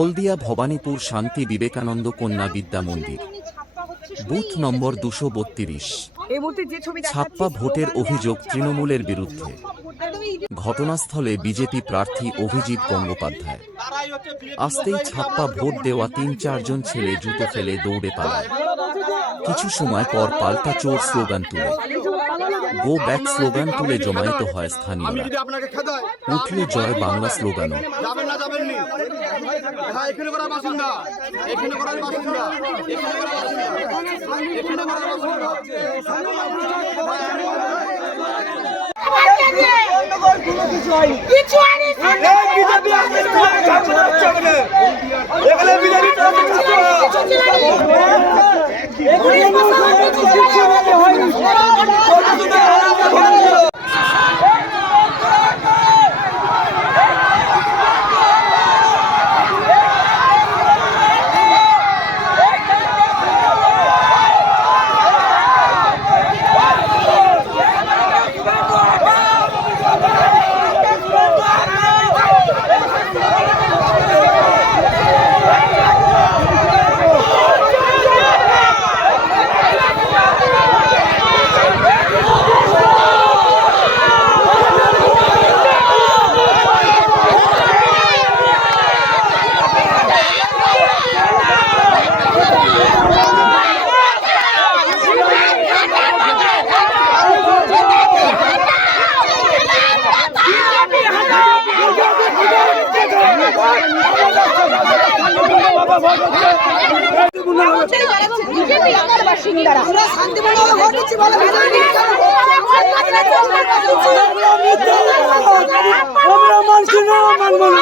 হলদিয়া ভবানীপুর শান্তি বিবেকানন্দ কন্যা বিদ্যা মন্দির, বুথ নম্বর 232। ছাপ্পা ভোটের অভিযোগ তৃণমূলের বিরুদ্ধে। ঘটনাস্থলে বিজেপি প্রার্থী অভিজিৎ গঙ্গোপাধ্যায়। আসতেই ছাপ্পা ভোট দেওয়া ৩-৪ জন ছেলে জুতো ফেলে দৌড়ে পালায়। কিছু সময় পর পাল্টা চোর স্লোগান তুলে, গো ব্যাক স্লোগান তুলে জমায়েত হয় স্থানীয়রা। উঠল জয় বাংলা স্লোগানও। আমরা